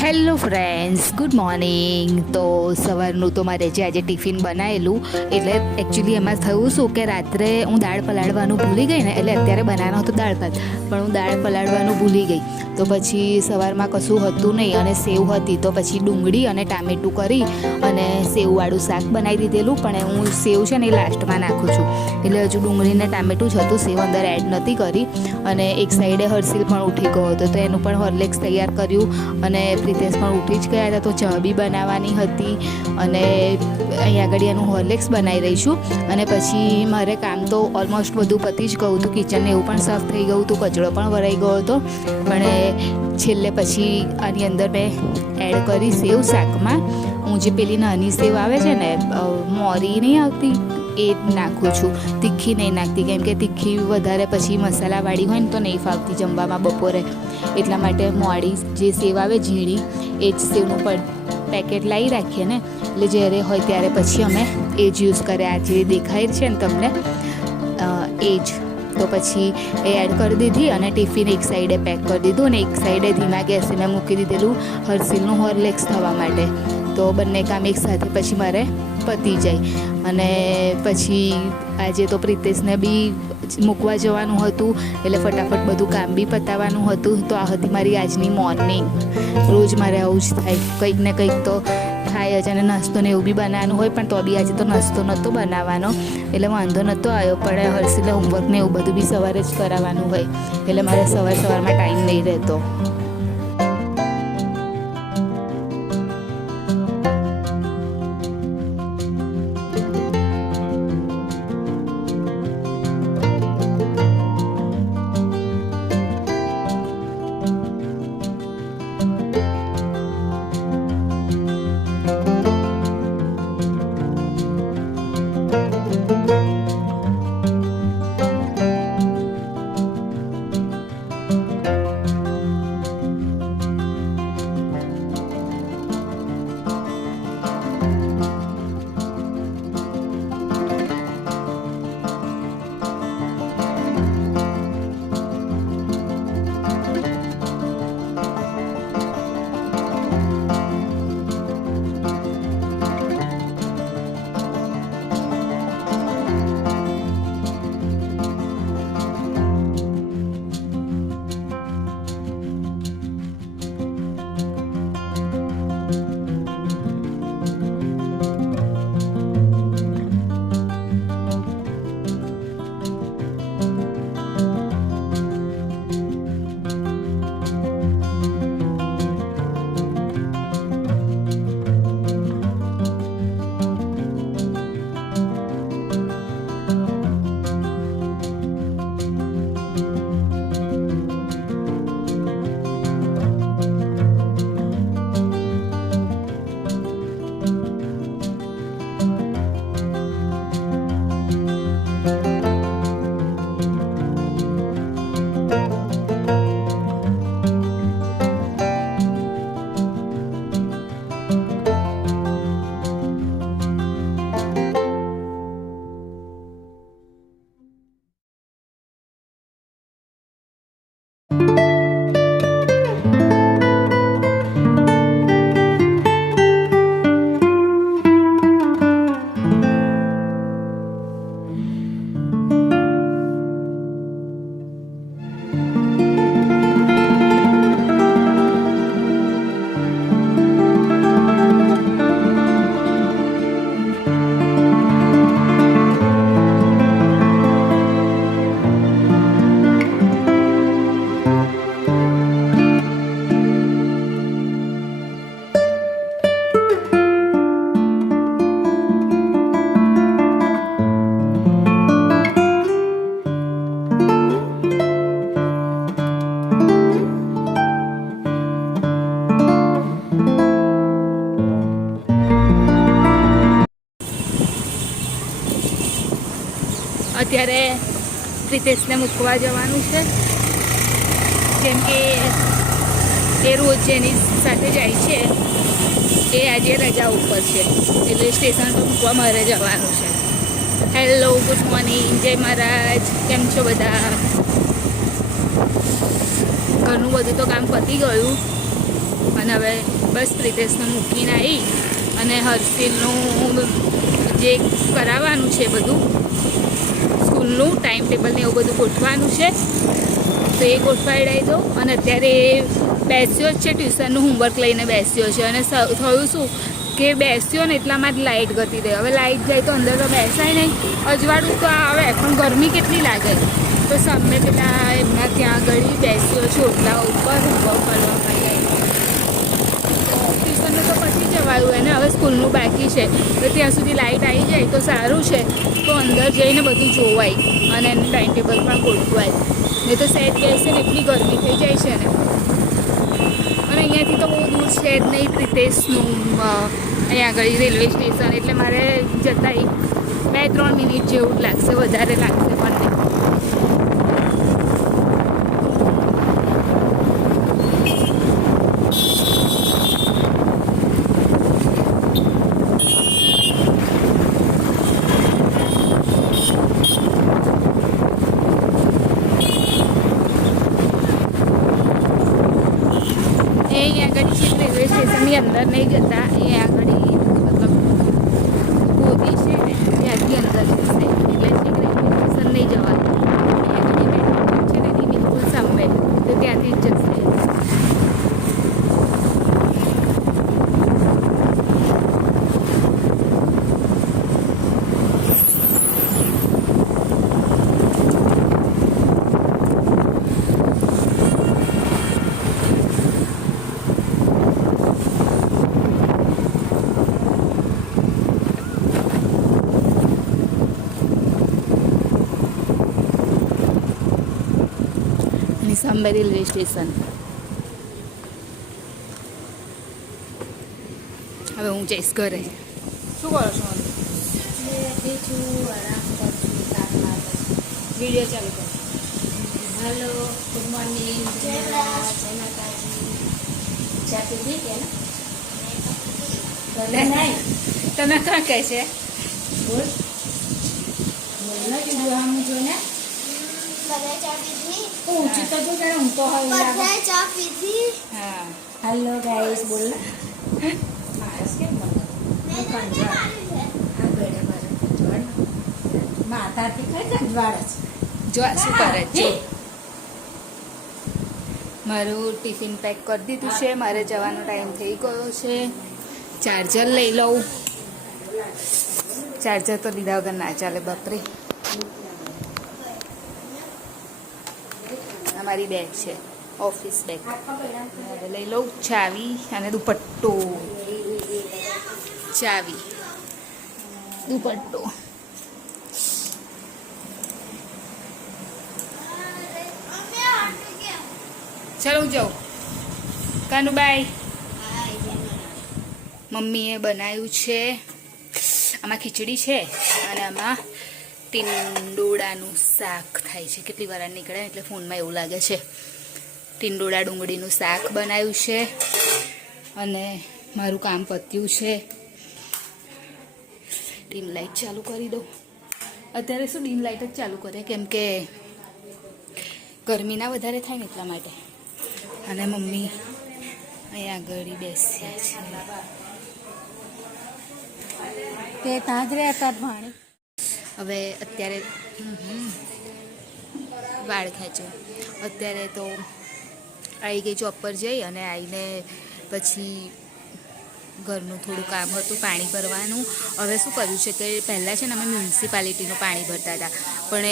Hello friends, good morning. તો સવારનું તો મારે જે આજે ટિફિન બનાવેલું, એટલે એકચ્યુઅલી એમાં થયું શું કે રાત્રે હું દાળ પલાળવાનું ભૂલી ગઈ ને, એટલે અત્યારે બનાવવાનો હતો દાળ ભાત, પણ હું દાળ પલાળવાનું ભૂલી ગઈ. તો પછી સવારમાં કશું હતું નહીં અને સેવ હતી, તો પછી ડુંગળી અને ટામેટું કરી અને સેવવાળું શાક બનાવી દીધેલું. પણ હું સેવ છે ને એ લાસ્ટમાં નાખું છું, એટલે હજુ ડુંગળીને ટામેટું જ હતું, સેવ અંદર એડ નથી કરી. અને એક સાઈડે હર્ષિલ પણ ઉઠી ગયો હતો, તો એનું પણ હોર્લિક્સ તૈયાર કર્યું. અને પ્રિતેશ પણ ઉઠી જ ગયા હતા, તો ચા બી બનાવવાની હતી. અને અહીંયા આગળ એનું હોર્લિક્સ બનાવી રહીશું. અને પછી મારે કામ તો ઓલમોસ્ટ બધું પતી જ ગયું હતું, કિચન એવું પણ સાફ થઈ ગયું હતું, કચરો પણ ભરાઈ ગયો હતો. પણ છેલ્લે પછી આની અંદર મેં એડ કરી સેવ શાકમાં. હું જે પેલી નાની સેવ આવે છે ને, મોરી નહીં આવતી, એ નાખું છું. તીખી નહીં નાખતી, કેમ કે તીખી વધારે પછી મસાલાવાળી હોય ને તો નહીં ફાવતી જમવામાં બપોરે. એટલા માટે મોડી જે સેવ આવે ઝીણી, એ જ સેવનું પણ પેકેટ લાવી રાખીએ ને, એટલે જ્યારે હોય ત્યારે પછી અમે એ જ યુઝ કરીએ. આ જે દેખાય છે ને તમને, એ જ. તો પછી એ એડ કરી દીધી અને ટિફિન એક સાઈડે પેક કરી દીધું, અને એક સાઈડે ધીમા ગેસે મેં મૂકી દીધેલું હર્ષિલનું હોર્લિક્સ થવા માટે. તો બંને કામ એક સાથે પછી મારે પતી જાય. અને પછી આજે તો પ્રિતેશને બી મૂકવા જવાનું હતું, એટલે ફટાફટ બધું કામ બી પતાવવાનું હતું. તો આ હતી મારી આજની મોર્નિંગ. રોજ મારે આવું જ થાય, કંઈક ને કંઈક તો થાય જ. અને નાસ્તો ને એવું બી બનાવવાનું હોય, પણ તો બી આજે તો નાસ્તો નહોતો બનાવવાનો, એટલે વાંધો નહોતો આવ્યો. પણ હર્ષિલે હોમવર્ક ને એવું બધું બી સવારે જ કરાવવાનું હોય, એટલે મારે સવારમાં ટાઈમ નહીં રહેતો. અત્યારે પ્રિતેશને મૂકવા જવાનું છે, કેમ કે એ રોજ જેની સાથે જાય છે એ આજે રજા ઉપર છે, એટલે સ્ટેશન પર મૂકવા મારે જવાનું છે. હેલો, ગુડ મોર્નિંગ, જય મહારાજ. કેમ છો બધા? ઘરનું બધું તો કામ પતી ગયું અને હવે બસ પ્રિતેશને મૂકીને આવી અને હર્ષિલનું જે કરાવવાનું છે બધું સ્કૂલનું ટાઈમ ટેબલ ને એવું બધું ગોઠવાનું છે તો એ ગોઠવાઈ દો. અને અત્યારે બેસ્યો જ છે, ટ્યુશનનું હોમવર્ક લઈને બેસ્યો છે. અને થયું શું કે બેસ્યો ને એટલામાં જ લાઇટ ગતી રહે. હવે લાઇટ જાય તો અંદર તો બેસાય નહીં, અજવાળું તો આવે પણ ગરમી કેટલી લાગે. તો સામે પેલા એમના ત્યાં આગળ બેસ્યો છે ઓટલા ઉપર હોમવર્ક કરવા માટે. ટ્યુશનનું તો પછી જવાયું એને, હવે સ્કૂલનું બાકી છે તો ત્યાં સુધી લાઇટ આવી જાય તો સારું છે. તો અંદર જઈને બધું જોવાય અને એનું ટાઈમ ટેબલ પણ ગોઠવાય. નહીં તો સેટ બેસે ને એટલી ગરમી થઈ જાય છે ને. અને અહીંયાથી તો બહુ દૂર છે જ નહીં પ્રિતેશનું અહીંયા આગળ રેલવે સ્ટેશન, એટલે મારે જતાં 2-3 મિનિટ જેવું જ લાગશે, વધારે લાગશે પણ નહીં. રેલવે સ્ટેશનની અંદર નહીં જતા, એ આગળ મતલબ ગોદી છે ને ત્યાંથી અંદર જશે, એટલે રેલવે સ્ટેશન નહીં જવાનું. અહીંયા આગળ છે ને એની બિલકુલ સામે, તો ત્યાંથી જ જશે. સાંબા રેલવે સ્ટેશન. હવે હું જઈશ ઘરે. શું કરો છો? વિડીયો ચાલુ કરો. Hello, good morning. જય માતાજી. ચા પીધી કે નહીં? તમે ક્યાં કહે છે? બોલ બોલ ને કીધું આમ જો ને ઊંચી તો જો જાણે હું તો હવે ચા પીધી. હા. હેલો ગાઈસ, બોલ ને. માણસ કેમ બને? માતાથી કઈ કંજવાળ છે. જો આ શું કરે છે? મારું ટિફિન પેક કરી દીધું છે, મારે જવાનો ટાઈમ થઈ ગયો છે. ચાર્જર લઈ લઉં. ચાર્જર તો લીધા વગર ના ચાલે બાપરે. મારી બેગ છે, ઓફિસ બેગ. લઈ લઉં ચાવી અને દુપટ્ટો. ચાવી, દુપટ્ટો. ચાલો હું જાઉં. કાનુબાઈ, મમ્મીએ બનાવ્યું છે, આમાં ખીચડી છે અને આમાં ટીંડોળાનું શાક થાય છે. કેટલી વાર નીકળે એટલે ફોનમાં એવું લાગે છે. ટીંડોળા ડુંગળીનું શાક બનાવ્યું છે અને મારું કામ પત્યું છે. ડીમ લાઇટ ચાલુ કરી દઉં. અત્યારે શું ડીમ લાઇટ જ ચાલુ કરે, કેમ કે ગરમી ના વધારે થાય ને એટલા માટે. અને મમ્મી અહીંયા આગળ બેસ્યા છે. તે ત્યાં જ રહેતા ભાણી. હવે અત્યારે વાળ ખેંચો. અત્યારે તો આવી ગઈ જોબ પર જઈ અને આવીને પછી ઘરનું થોડું કામ હતું, પાણી ભરવાનું. હવે શું કર્યું છે કે પહેલાં છે ને અમે મ્યુનિસિપાલિટીનું પાણી ભરતા હતા, પણ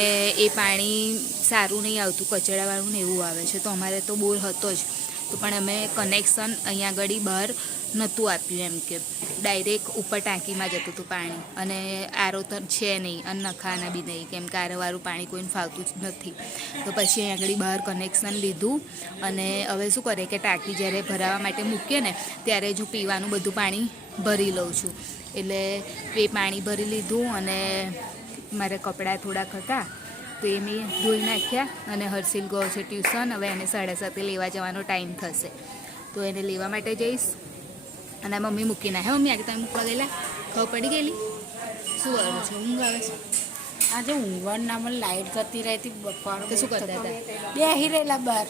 એ પાણી સારું નહીં આવતું, કચરાવાળું ને એવું આવે છે. તો અમારે તો બોર હતો જ, તો પણ અમે કનેક્શન અહીંયા આગળ બહાર નહોતું આપ્યું, એમ કે ડાયરેક્ટ ઉપર ટાંકીમાં જતું હતું પાણી. અને આરો તો છે નહીં અને નખાના બી નહીં, કેમ કે આરોવાળું પાણી કોઈને ફાવતું જ નથી. તો પછી અહીંયા આગળ બહાર કનેક્શન લીધું અને હવે શું કરે કે ટાંકી જ્યારે ભરાવા માટે મૂકીએ ને ત્યારે જ હું પીવાનું બધું પાણી ભરી લઉં છું. એટલે એ પાણી ભરી લીધું અને મારે કપડાં થોડાક હતા તો એ મેં ધોઈ નાખ્યા. અને હર્ષિલ ગયો છે ટ્યુશન. હવે એને 7:30 લેવા જવાનો ટાઈમ થશે, તો એને લેવા માટે જઈશ. અને મમ્મી મૂકીને હે મમ્મી આજે તમે મૂકવા ગયેલા? ખબર પડી ગયેલી? શું કરું છે? ઊંઘ આવે છે? આજે ઊંઘવાના મને લાઈટ કરતી રહેતી બફારો. તો શું કરતા હતા? બેહી રહેલા બહાર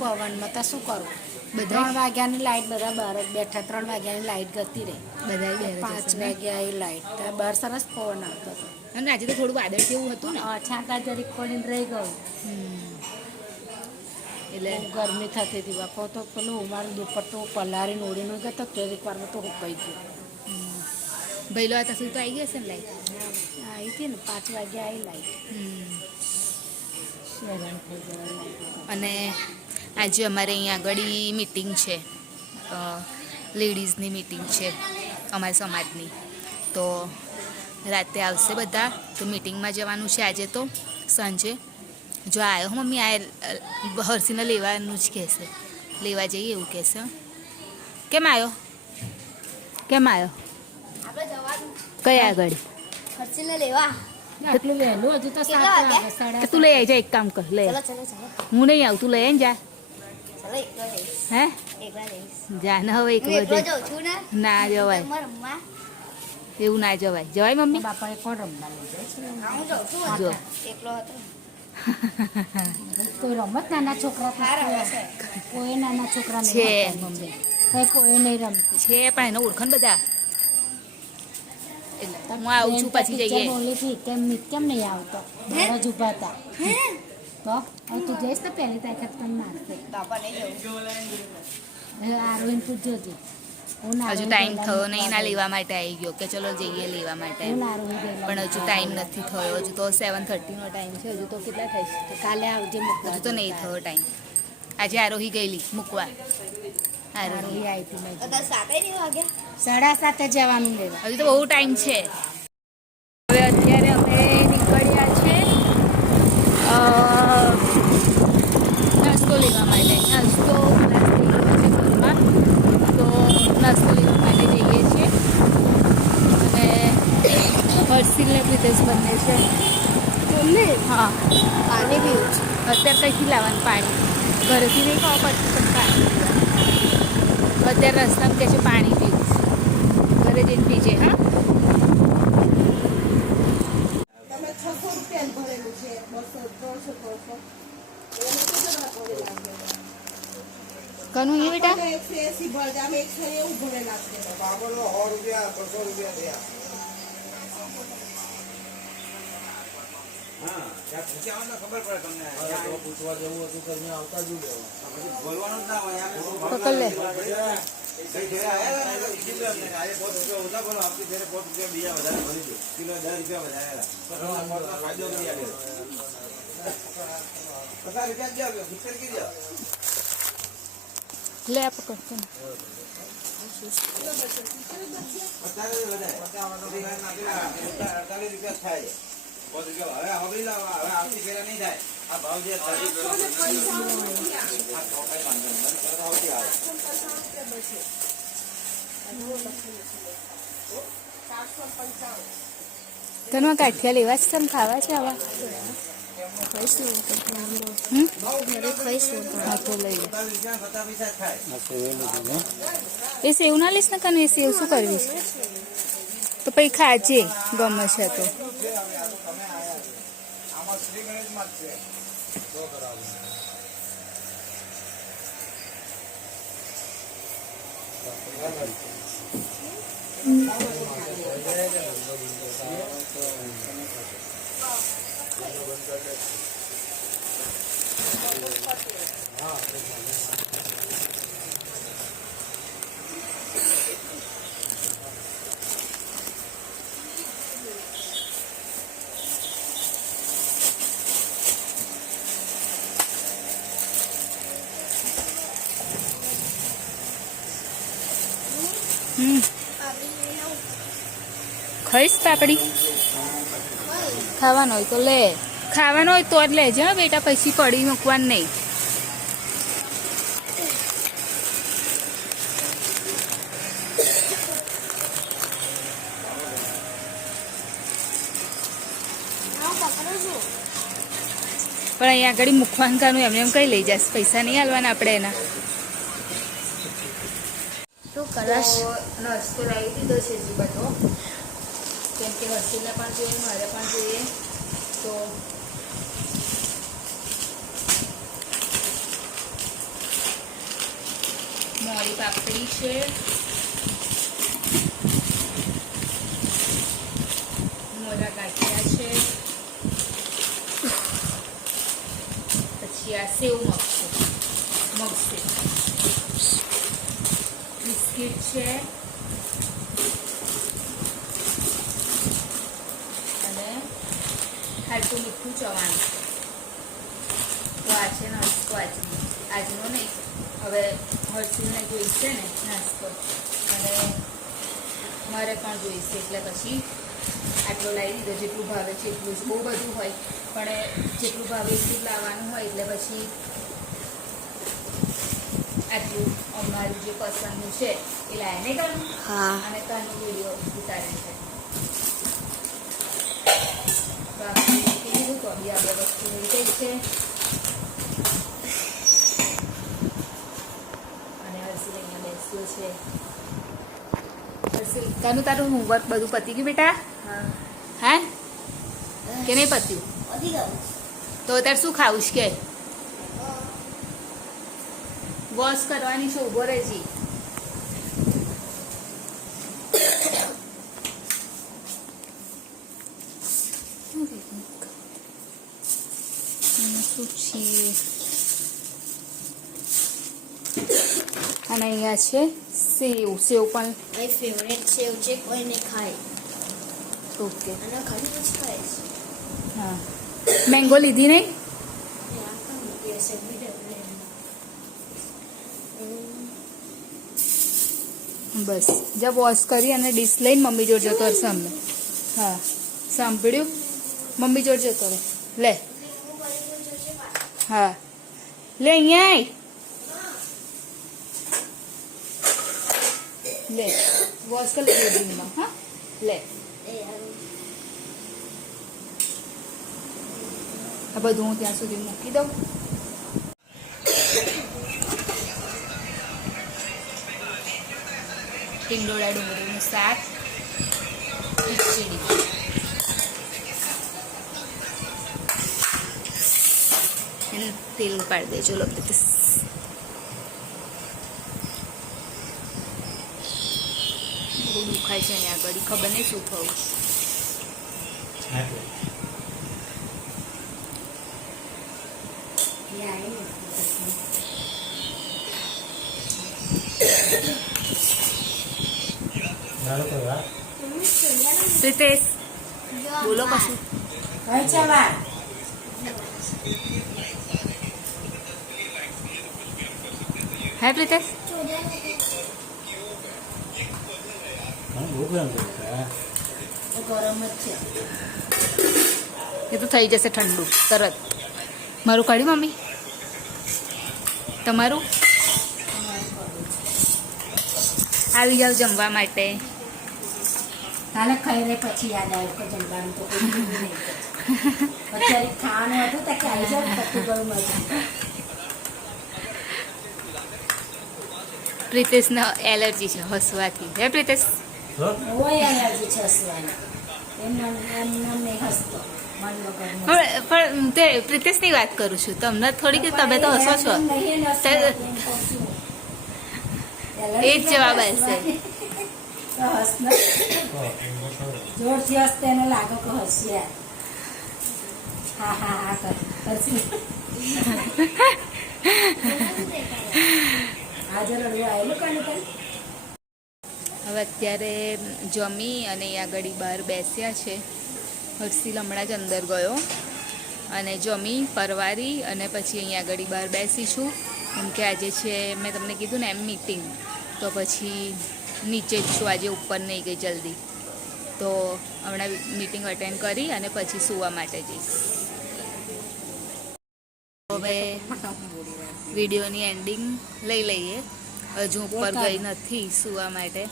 પવનમાં તો શું કરું? બધા 3 વાગ્યાની લાઈટ બધા બહાર જ બેઠા. 3 વાગ્યાની લાઈટ જતી રહી. બધા 5 વાગ્યા એ લાઈટ. ત્યાં બહાર સરસ પવન આવતો હતો. અને આજે તો થોડું વાદળ જેવું હતું ને. છાંટા જરીક પડીને રહી ગયું. એટલે બહુ ગરમી થતી હતી બાપો. તો પેલું મારું દુપટ્ટો પલારીને ઓળીને ગયો તો થોડીક વારમાં તો હુકાઈ ગયું. ભઈલો આ તસવી તો આવી ગઈ હશે ને લાઈટ. આવી હતી ને 5 વાગ્યા આવી લાઈટ. હેરાન થઈ ગયા લાઈટ. અને આજે અમારે અહીંયા આગળ મિટિંગ છે, લેડીઝની મિટિંગ છે અમારા સમાજની. તો રાતે આવશે બધા. તો મિટિંગમાં જવાનું છે આજે તો સાંજે. જો આવ્યો મમ્મી આ હર્ષીને લેવાનું જ કહેશે, લેવા જઈએ એવું કહેશે. કેમ આવ્યો? કેમ આવ્યો? કયા આગળ? હર્ષીને લેવા આટલું વહેલું હજુ તો 7 વાગે. કે તું લઈ આવી જા, એક કામ કર, લઈ આવ. ચલો હું નહીં આવું, તું લઈ આવીને જા. ચલો એકલો જઈશ. હે એકલા જઈશ. જા ને હવે એક હું એકલો બધે જાઉં છું ને. ના જવાય, રમવા એવું ના જવાય. જવાય મમ્મી? બાપાએ કોણ રમવા લઈ જાય છે? હા, હું જાઉં છું જો. એકલો હતો. કોઈ રમત નાના છોકરા તો હા, રમે છે. કોઈ નાના છોકરા છે નહીં મમ્મી, કઈ કોઈ નહીં રમતું. છે પણ એને ઓળખણ બધા. એટલે હું આવું છું, પછી ટીચર જઈએ. બોલી હતી કેમ નહીં આવતો? બહાર જ ઊભા હતા. તો હવે તું જઈશ તો પહેલી તારીખે તને મારશે. બાપા નહીં જવું. આરોહીને પૂછજો જી. હું હજુ ટાઈમ થયો નહીં ના લેવા માટે આવી ગયો કે ચલો જઈએ લેવા માટે. પણ હજુ ટાઈમ નથી થયો. હજુ તો 7:30નો ટાઈમ છે. હજુ તો કેટલા થાય છે? કાલે આવજે મૂકવા. હજુ તો નહીં થયો ટાઈમ. આજે આરોહી ગયેલી મૂકવા. આરોહી આરોહી આવી હતી મેં. બધા 7 નહીં વાગ્યા. 7:30 જવાનું લેવા. હજુ તો બહુ ટાઈમ છે. હવે અત્યારે અમે નીકળ્યા છે નાસ્તો લેવા માટે. નાસ્તો ઘરમાં, તો નાસ્તો લેવા માટે જઈએ છીએ. અને હર્ષિલને પ્રિતેશ બંને છે. હા, પાણી પીવું છે. અત્યારે કંઈથી લાવવાનું પાણી? ઘરેથી નહીં ખાવા પડતું પણ પાણી પીવાનું. અત્યારે રસ્તામાં કહે છે પાણી પીવું છે. ઘરે જઈને પીજે. હા, કનું એ બેટા? પકડ લે. લે આ પકડ. તને ગાંઠિયા લેવા છે? તમે ખાવા છે આવા? હા તો લઈ લે. એ સેવ ના લઈશ ને કને? એ સેવ શું કરવી છે? તો પછી ખાજે, ગમે છે તો. ખાઈશ પાપડી? ખાવાનો હોય તો લે. ખાવાનો હોય તો જ લેજે હા બેટા, પછી પડી મૂકવાનું નહીં. પણ અહીંયા આગળ મૂકવાનું કાનું એમને એમ કઈ લઈ જશે? પૈસા નહીં હાલવાના આપણે એના. તું કરશ. નાસ્તો લાવી દીધો છે હજી બધો, કેમ કે હર્ષિલને પણ જોઈએ, મારે પણ જોઈએ. તો મોરી પાપડી છે, મોરા ગાંઠિયા છે, પછી આ સેવ મગ છે, બિસ્કિટ છે અને ખાટું મીઠું ચવાણું. તો આ છે નાસ્તો આજનો નહીં, હવે હર્ષિલને જોઈશે ને નાસ્તો અને મારે પણ જોઈશે, એટલે પછી આટલો લાવી દીધો. જેટલું ભાવે છે એટલું જ, બહુ બધું હોય પણ જેટલું ભાવે એટલું જ લાવવાનું હોય, એટલે પછી આટલું અમારું જે પસંદનું છે એ લાવે નહીં કરવું. હા. અને તાનો વિડીયો ઉતારે છે તો આપણે મૂકી દીધું. તો બી આ બે વસ્તુ લઈ ગઈ છે અને હર્ષિલ અહીંયા બેસ્યો છે. હર્ષિલ, તારું હોમવર્ક બધું પતી ગયું બેટા? હે કે નહીં પત્યું? વધી ગયું. તો અત્યારે શું ખાવું છે કે વોશ કરવાની છે? ઉભો રહેજી. શું છે અને અહીંયા છે સેવ પણ. મારી ફેવરેટ સેવ છે, કોઈને ખાય ઓકે. અને ઘણી પછી ખાય છે. હા, મેંગો લીધી નહીં? બસ જબ વોશ કરી અને ડીશ લઈને મમ્મી જોડે જતો રહેશે અમને. હા, સાંભળ્યું? મમ્મી જોડે જતો રહે. લે હા, લે અહીંયા આય. લે વોશ કરી લીધી. હા લે, આ બધું હું ત્યાં સુધી મૂકી દઉં. ટીંડોળા ડુંગળીનું શાક, ખીચડી. એને તેલ પાડી દેજો. લો બહુ દુખાય છે અહીંયા આગળ, ખબર નહીં શું થયું. પ્રિતેશ બોલો કશું. કઈ છે વાર? હે પ્રિતેશ? ગરમ જ છે. એ તો થઈ જશે ઠંડુ તરત. મારું કાઢ્યું મમ્મી? તમારું? આવી જાવ જમવા માટે. કાલે ખાઈ રે પછી યાદ આવ્યું કે જમવાનું તો કોઈ નહીં પછી. અત્યારે ખાવાનું હતું તો કે આવી જાવ પતું ગયું મજા. પ્રિતેશને એલર્જી છે હસવાથી. હે પ્રિતેશ? હોય એલર્જી છે હસવાની. એમ નહીં હસતો મન વગર. પણ તે પ્રિતેશની વાત કરું છું, તમને થોડીક. તમે તો હસો છો. એ જ જવાબ આવશે. જોરથી હસતે એને લાગે કે હસ્યા. હા હા હા કર હસી. આજે રડવું આવેલું કાલે તને? હવે અત્યારે જમી અને આગળ બહાર બેસ્યા છે. હર્ષિલ હમણાં જ અંદર ગયો અને જમી પરવારી અને પછી અહીંયા આગળ બહાર બેસીશું. કેમ કે આજે છે, મેં તમને કીધું ને એમ, મીટિંગ. તો પછી નીચે જ છું આજે, ઉપર નહીં ગઈ જલ્દી. તો હમણાં મીટિંગ અટેન્ડ કરી અને પછી સૂવા માટે જઈશ. હવે વિડીયોની એન્ડિંગ લઈ લઈએ. હજુ ઉપર ગઈ નથી સૂવા માટે.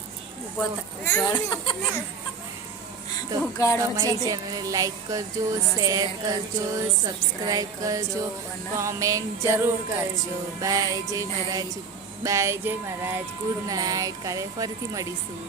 તો અમારી ચેનલને લાઈક કરજો, શેર કરજો, સબસ્ક્રાઈબ કરજો, કોમેન્ટ જરૂર કરજો. બાય, જય મહારાજ. બાય, જય મહારાજ. Good night. કાલે ફરીથી મળીશું.